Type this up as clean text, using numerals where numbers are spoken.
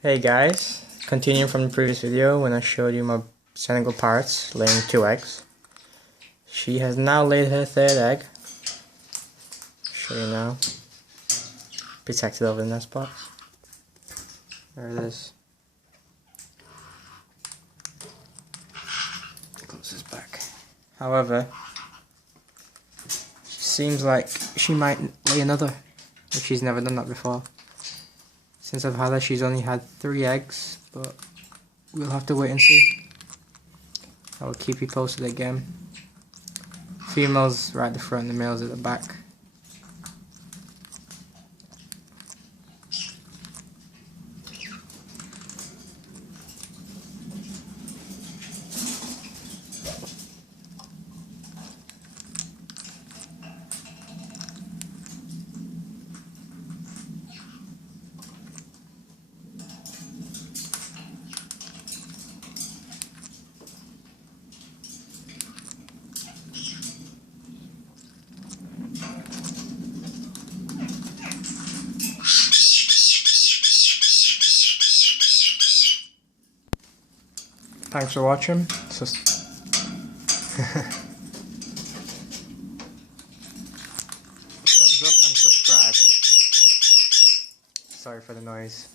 Hey guys, continuing from the previous video when I showed you my Senegal parrots laying 2 eggs. She has now laid her 3rd egg. Show you now. Protected over the nest box. There it is. Close this back. However, seems like she might lay another if she's never done that before. Since I've had her, she's only had 3 eggs, but we'll have to wait and see. I will keep you posted again. Females right at the front, the males at the back. Thanks for watching. Thumbs up and subscribe. Sorry for the noise.